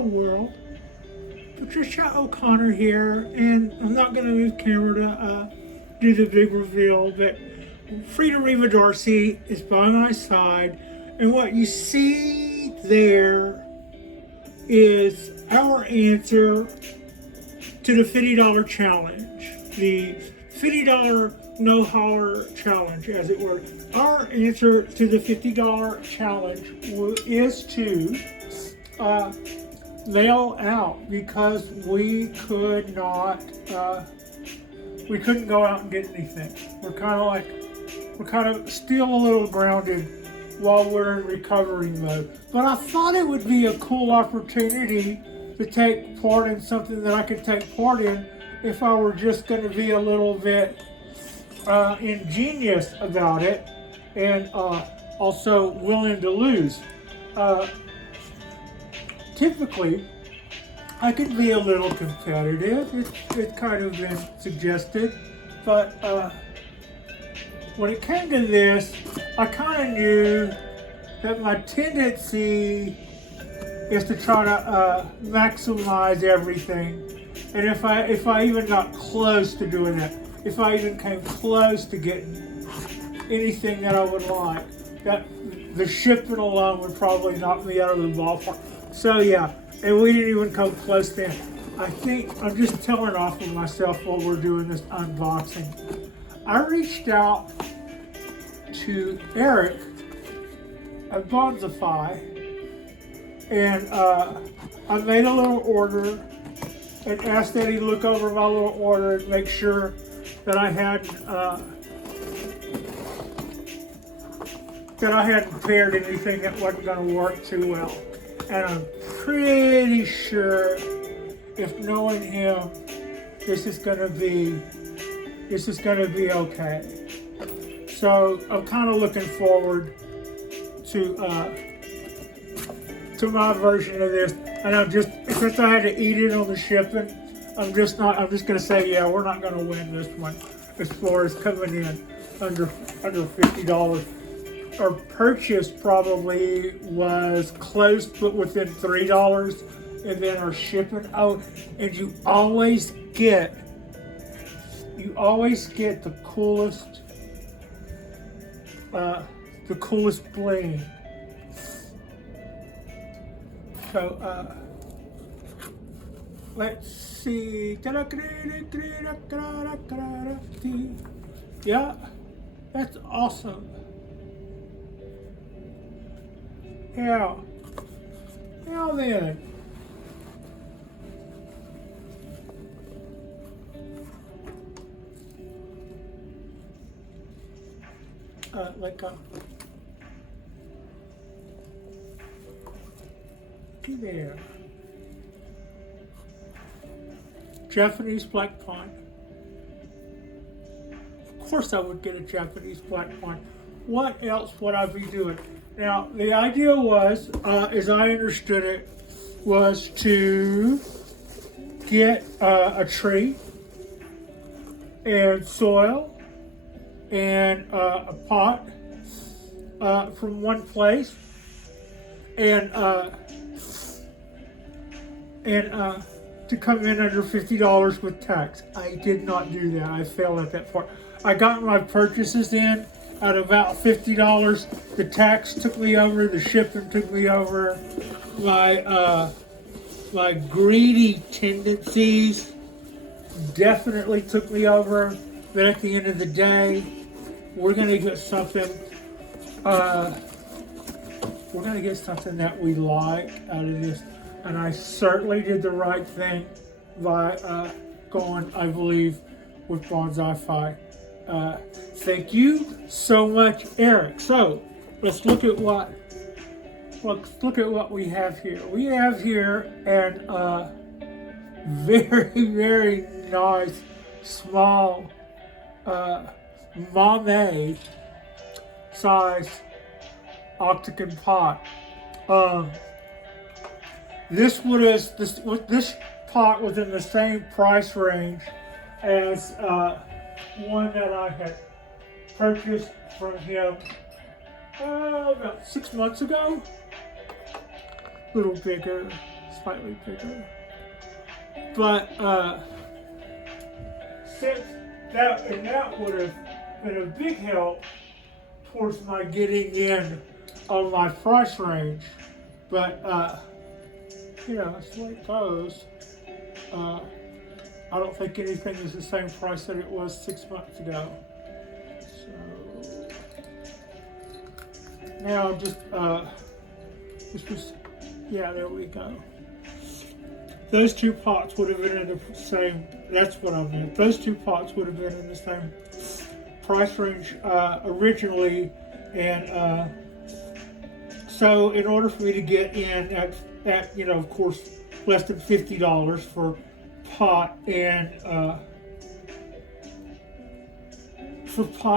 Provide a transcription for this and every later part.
Hello world, Patricia O'Connor here, and I'm not going to move camera to do the big reveal, but Frida Darcy is by my side, and what you see there is our answer to the $50 challenge, the $50 no holler challenge, as it were. Our answer to the $50 challenge is to mail out, because we couldn't go out and get anything. We're kind of still a little grounded while we're in recovery mode. But I thought it would be a cool opportunity to take part in something that I could take part in if I were just going to be a little bit ingenious about it, and also willing to lose. Typically, I can be a little competitive. It's kind of been suggested, but when it came to this, I kind of knew that my tendency is to try to maximize everything. And if I even got close to doing that, if I even came close to getting anything that I would like, that the shipping alone would probably knock me out of the ballpark. So yeah, and we didn't even come close then. I think I'm just telling off of myself while we're doing this unboxing. I reached out to Eric at Bonsaify, and I made a little order and asked that he look over my little order and make sure that I hadn't paired anything that wasn't going to work too well. And I'm pretty sure, if knowing him, this is going to be okay. So I'm kind of looking forward to my version of this. And I'm just, since I had to eat it on the shipping, I'm just gonna say, yeah, we're not gonna win this one as far as coming in under $50. Our purchase probably was close, but within $3, and then our shipping. Oh, and you always get the coolest bling. So let's see. Yeah, that's awesome. Yeah. Now then. There. Japanese Black Pine. Of course I would get a Japanese Black Pine. What else would I be doing? Now, the idea was, as I understood it, was to get a tree and soil and a pot from one place, and to come in under $50 with tax. I did not do that. I failed at that part. I got my purchases in at about $50. The tax took me over. The shipping took me over. My greedy tendencies definitely took me over. But at the end of the day, we're gonna get something. We're gonna get something that we like out of this. And I certainly did the right thing by going, I believe, with Bonsaify. Thank you so much, Eric. So let's look at what we have here. We have here an very, very nice small Mame size octagon pot. This pot was in the same price range as one that I had purchased from him about 6 months ago. A little bigger, slightly bigger. But since that would have been a big help towards my getting in on my price range. But you know, that's the way it goes. I don't think anything is the same price that it was 6 months ago. So now just yeah, there we go. Those two pots would have been in the same, that's what I meant. Those two pots would have been in the same price range originally, and so in order for me to get in at you know, of course, less than $50 for pot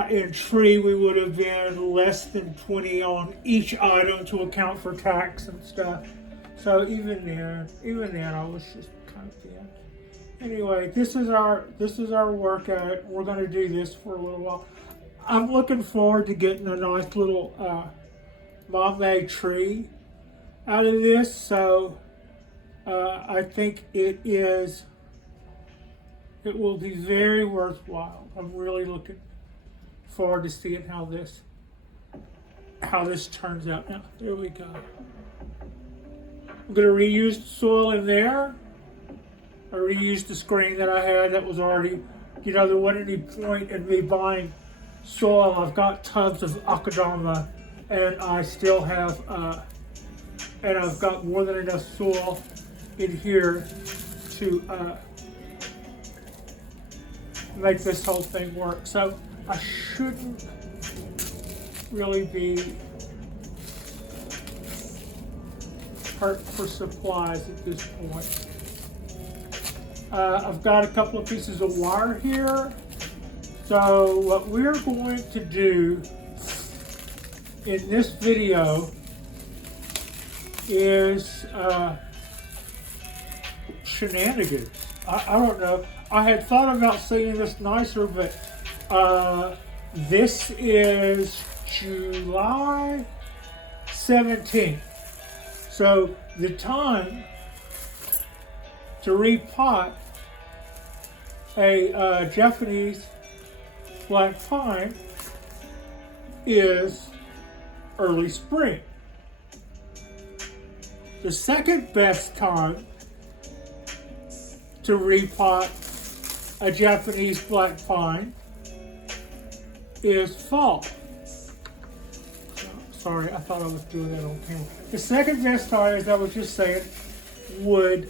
and tree, we would have been less than 20 on each item to account for tax and stuff. So even then, I was just kind of thin. Anyway, this is our workout. We're going to do this for a little while. I'm looking forward to getting a nice little Mame tree out of this. So I think it will be very worthwhile. I'm really looking forward to seeing how this turns out. Now, there we go. I'm going to reuse the soil in there. I reused the screen that I had that was already, you know, there wasn't any point in me buying soil. I've got tubs of Akadama, and I still have, and I've got more than enough soil in here to make this whole thing work. So I shouldn't really be hurt for supplies at this point. I've got a couple of pieces of wire here. So what we're going to do in this video is shenanigans. I don't know. I had thought about saying this nicer, but this is July 17th. So the time to repot a Japanese black pine is early spring. The second best time to repot a Japanese black pine is fall. Sorry, I thought I was doing that on camera. The second best time, as I was just saying, would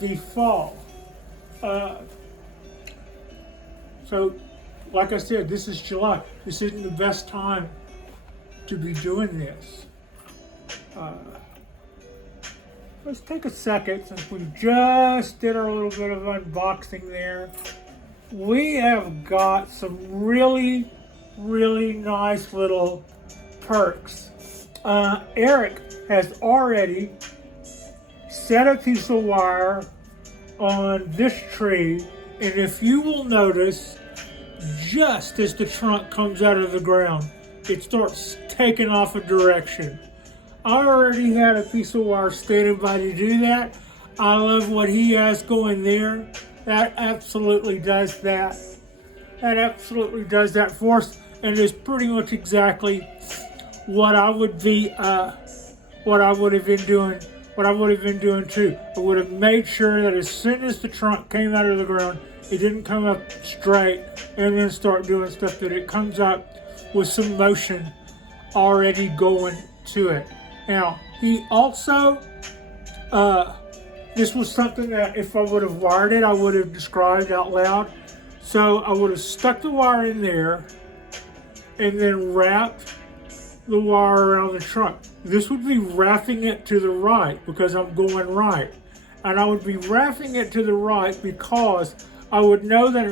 be fall. So, like I said, this is July. This isn't the best time to be doing this. Let's take a second, since we just did our little bit of unboxing there. We have got some really, really nice little perks. Eric has already set a piece of wire on this tree, and if you will notice, just as the trunk comes out of the ground, it starts taking off a direction. I already had a piece of wire standing by to do that. I love what he has going there. That absolutely does that. That absolutely does that for us, and is pretty much exactly what I would be, what I would have been doing too. I would have made sure that as soon as the trunk came out of the ground, it didn't come up straight and then start doing stuff, that it comes up with some motion already going to it. Now, he also, this was something that if I would have wired it, I would have described out loud. So I would have stuck the wire in there and then wrapped the wire around the trunk. This would be wrapping it to the right because I'm going right. And I would be wrapping it to the right because I would know that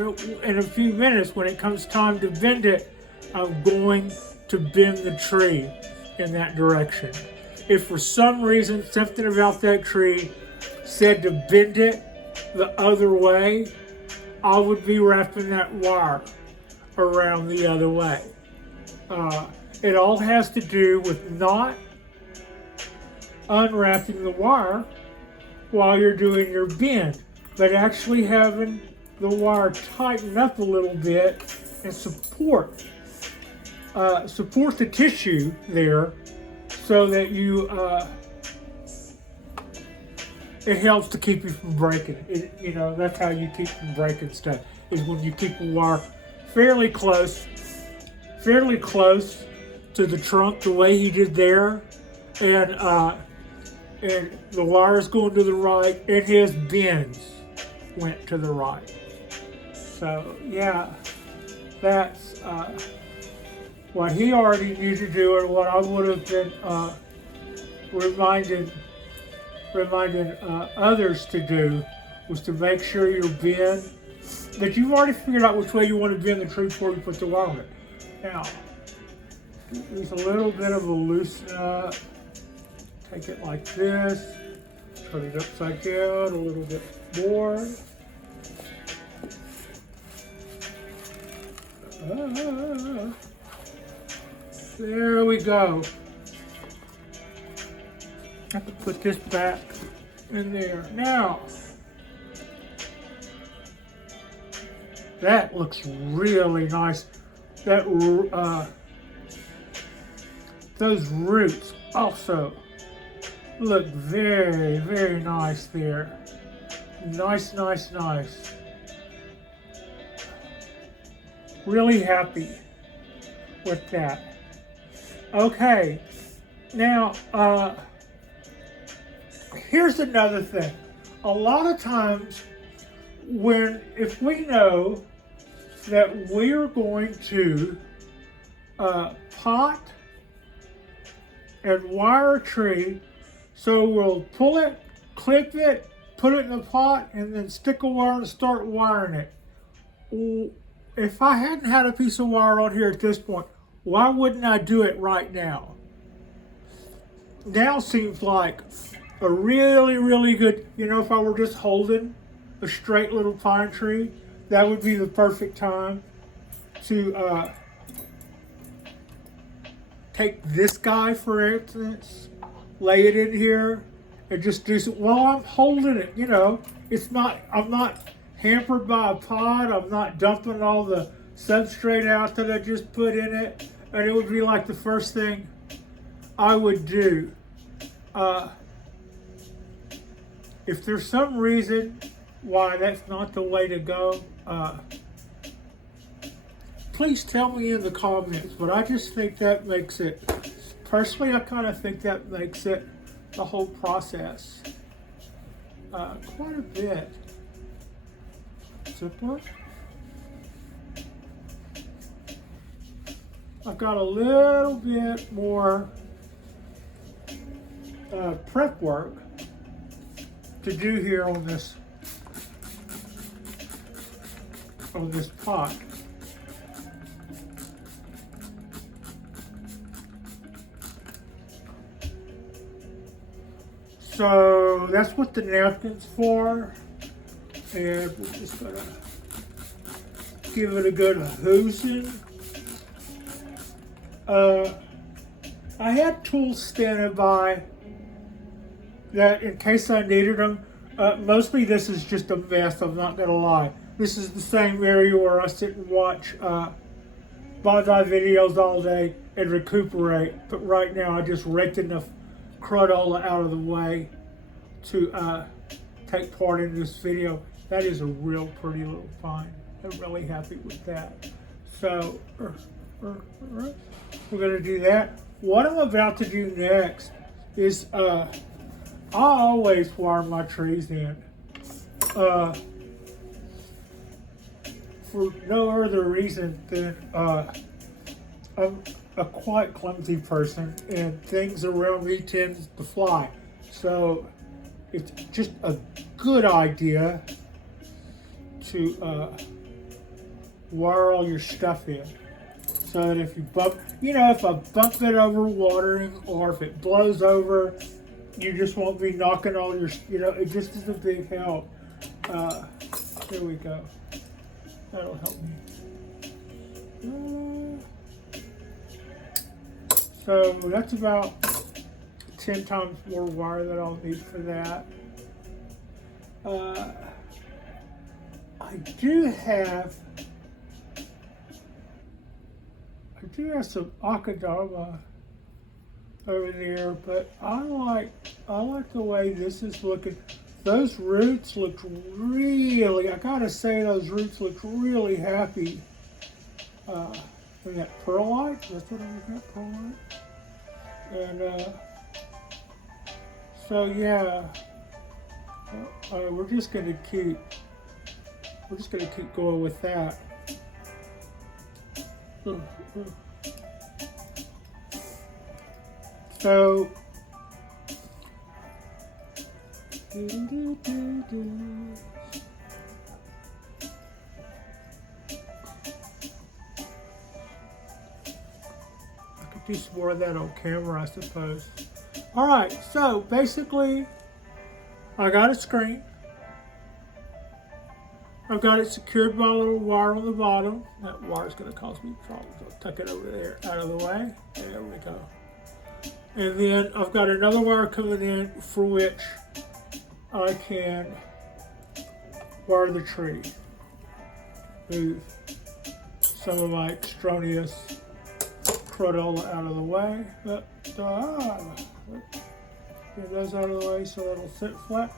in a few minutes, when it comes time to bend it, I'm going to bend the tree in that direction. If for some reason something about that tree said to bend it the other way, I would be wrapping that wire around the other way. It all has to do with not unwrapping the wire while you're doing your bend, but actually having the wire tighten up a little bit and support the tissue there, so that you it helps to keep you from breaking. That's how you keep from breaking stuff, is when you keep the wire fairly close to the trunk, the way he did there, and the wire's going to the right, and his bends went to the right. So yeah, that's what he already knew to do, and what I would have been reminding others to do, was to make sure your bend, that you've already figured out which way you want to bend the tree before you put the wire on it. Now, there's a little bit of a loosen up. Take it like this, turn it upside down a little bit more. There we go. I have to put this back in there. Now, that looks really nice. Those roots also look very, very nice there. Nice. Really happy with that. Okay, now here's another thing. A lot of times, if we know that we're going to pot and wire a tree, so we'll pull it, clip it, put it in the pot, and then stick a wire and start wiring it. If I hadn't had a piece of wire on here at this point, why wouldn't I do it right now? Now seems like a really, really good, if I were just holding a straight little pine tree, that would be the perfect time to take this guy, for instance, lay it in here, and just do some, while I'm holding it, I'm not hampered by a pot, I'm not dumping all the substrate out that I just put in it, and it would be like the first thing I would do. If there's some reason why that's not the way to go, please tell me in the comments, but I just think that makes it, personally, I kind of think that makes it, the whole process, quite a bit simpler. I've got a little bit more prep work to do here on this pot. So that's what the napkin's for, and we're just gonna give it a good hoosing. I had tools standing by that in case I needed them. Mostly this is just a mess, I'm not gonna lie. This is the same area where I sit and watch bonsai videos all day and recuperate, but right now I just raked enough crudola out of the way to take part in this video. That is a real pretty little pine. I'm really happy with that. So we're gonna do that. What I'm about to do next is I always wire my trees in for no other reason than I'm a quite clumsy person and things around me tend to fly. So it's just a good idea to wire all your stuff in. So that if you bump, if I bump it over watering, or if it blows over, you just won't be knocking all your, it just is a big help. Here we go. That'll help me. So that's about 10 times more wire that I'll need for that. I do have some Akadama over there, but I like the way this is looking. Those roots look really, I gotta say, those roots look really happy. And that perlite, that's what I'm looking at, perlite. And so yeah, we're just gonna keep going with that. So do some more of that on camera, I suppose. All right, so basically, I got a screen. I've got it secured by a little wire on the bottom. That wire's going to cause me problems. I'll tuck it over there, out of the way. There we go. And then I've got another wire coming in for which I can wire the tree. Move some of my extraneous Crotola out of the way. Get those out of the way so that'll sit flat.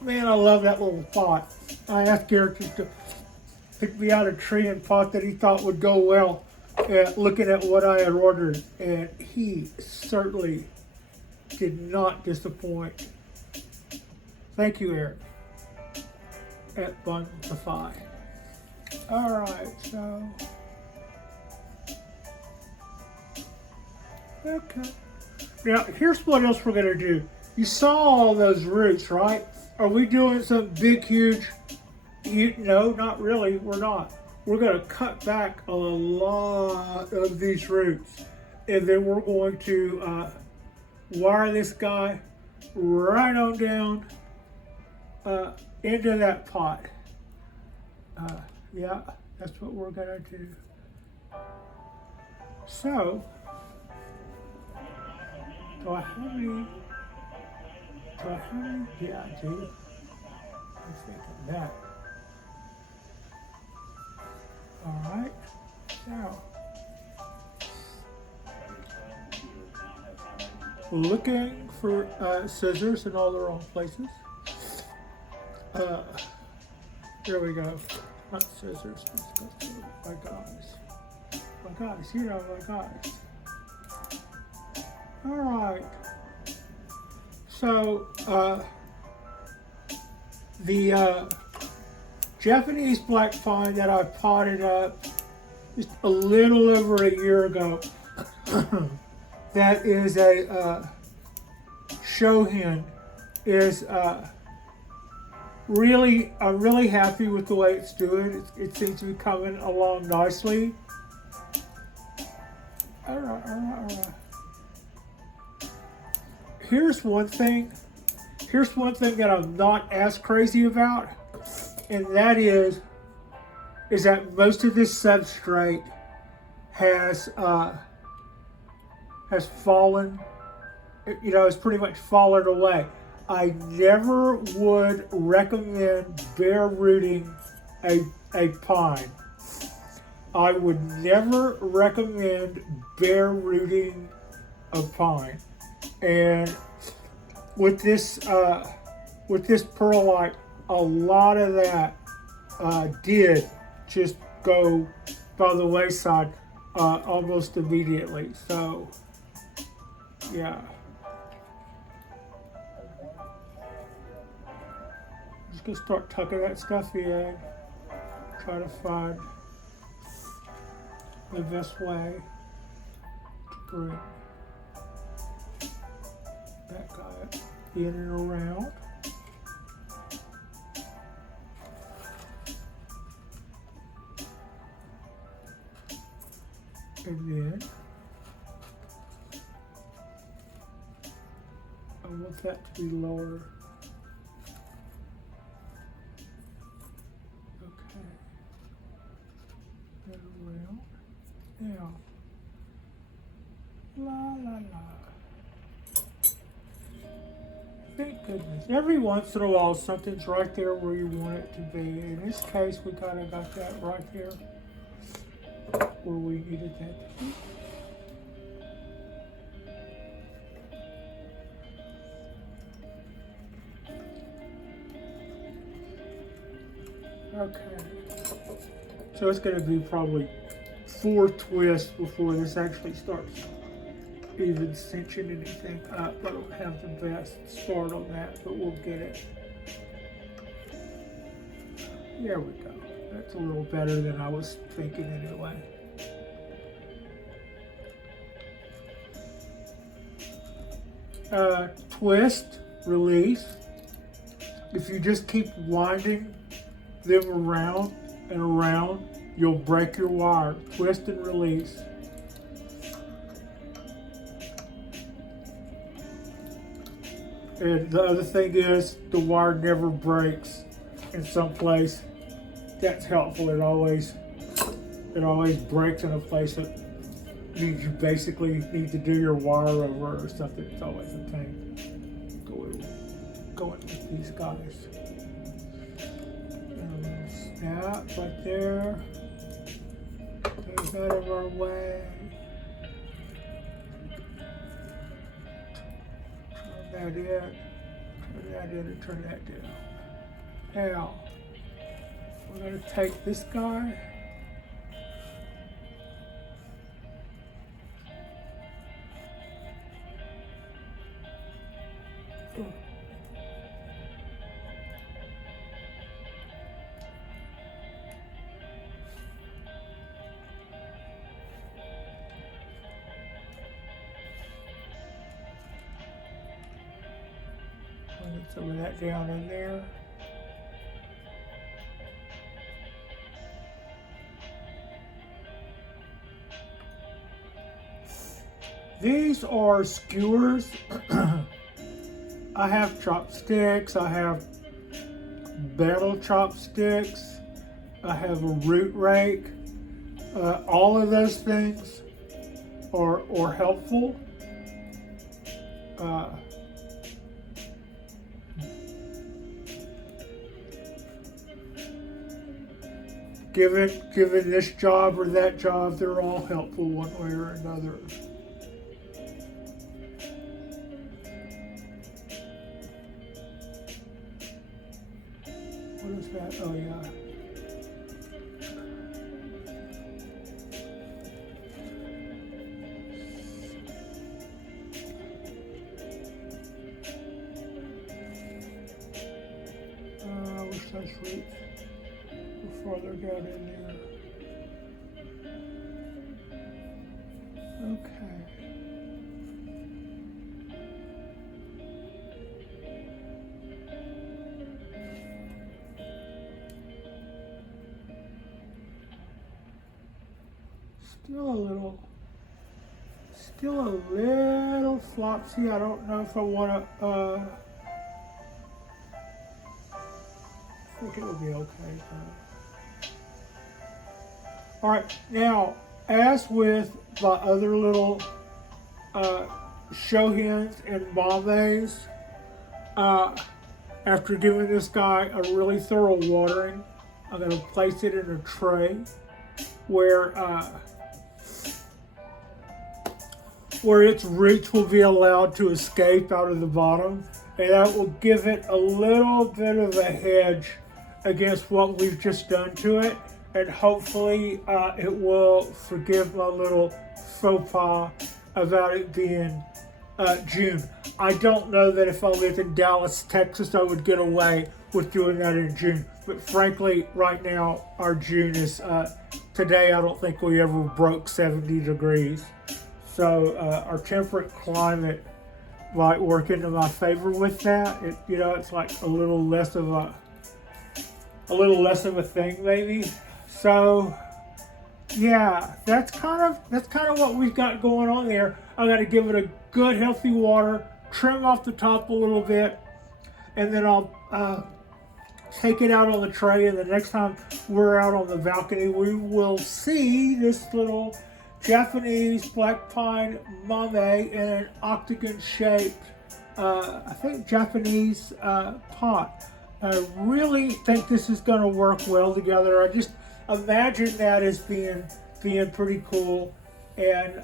Man, I love that little pot. I asked Garrett to pick me out a tree and pot that he thought would go well, looking at what I had ordered, and he certainly did not disappoint. Thank you, Eric, at Bonsaify. All right, so okay. Now, here's what else we're gonna do. You saw all those roots, right? Are we doing some big, huge? No, not really. We're not. We're going to cut back a lot of these roots, and then we're going to wire this guy right on down into that pot. Yeah, that's what we're going to do. So, do I have any? Yeah, I do. I'm thinking that. All right. Now, looking for scissors in all the wrong places. Here we go. Not scissors. Let's go through my guys. My guys. Here are my guys. All right. So, the Japanese black pine that I potted up just a little over a year ago, that is a show hen, is really, I'm really happy with the way it's doing. It seems to be coming along nicely. All right. Here's one thing that I'm not as crazy about, and that is that most of this substrate has fallen, it's pretty much fallen away. I never would recommend bare rooting a pine. I would never recommend bare rooting a pine. And with this perlite, a lot of that did just go by the wayside almost immediately. So, yeah. I'm just gonna start tucking that stuff in. Try to find the best way to bring that guy in and around. And then I want that to be lower. Okay. And around. Now, la la la. Thank goodness. Every once in a while, something's right there where you want it to be. In this case, we kind of got that right here where we needed that to be. Okay. So it's going to be probably 4 twists before this actually starts even cinching anything up. I don't have the best start on that, but we'll get it. There we go. That's a little better than I was thinking anyway. Twist, release. If you just keep winding them around and around, you'll break your wire. Twist and release. And the other thing is, the wire never breaks in some place. That's helpful. It always breaks in a place that means you basically need to do your wire over or something. It's always a pain. Going with these guys. Snap right there. Take that out of our way. Turn that in and turn that down. Now, we're going to take this guy. Put some of that down in there. These are skewers. I have chopsticks, I have metal chopsticks, I have a root rake. All of those things are helpful. Given this job or that job, they're all helpful one way or another. What is that? Oh yeah. I wish those roots were farther down in there. Okay. Still a little flopsy. I don't know if I want to, I think it'll be okay. All right, now, as with my other little show-hens and mames, after giving this guy a really thorough watering, I'm going to place it in a tray where its roots will be allowed to escape out of the bottom, and that will give it a little bit of a hedge against what we've just done to it, and hopefully it will forgive my little faux pas about it being June. I don't know that if I lived in Dallas, Texas, I would get away with doing that in June, but frankly, right now, our June is, today I don't think we ever broke 70 degrees. So our temperate climate might work into my favor with that. It's like a little less of a thing maybe. So yeah, that's kind of what we've got going on there. I got to give it a good healthy water, trim off the top a little bit, and then I'll take it out on the tray. And the next time we're out on the balcony, we will see this little Japanese Black Pine Mame in an octagon-shaped I think Japanese pot. I really think this is going to work well together. I just imagine that as being pretty cool. And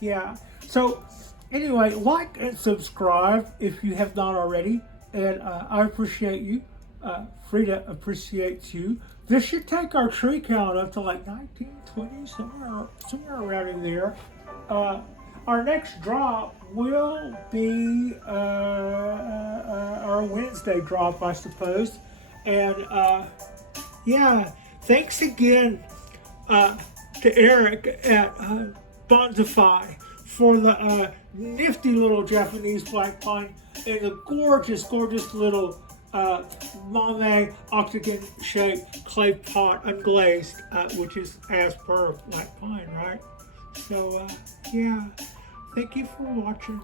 yeah. So anyway, like and subscribe if you have not already. And I appreciate you. Frida appreciates you. This should take our tree count up to like 19, 20, somewhere around in there. Our next drop will be our Wednesday drop, I suppose. And yeah, thanks again to Eric at Bonsaify for the nifty little Japanese black pine and the gorgeous, gorgeous little Mame octagon-shaped clay pot unglazed, which is as per black pine, right? So yeah, thank you for watching.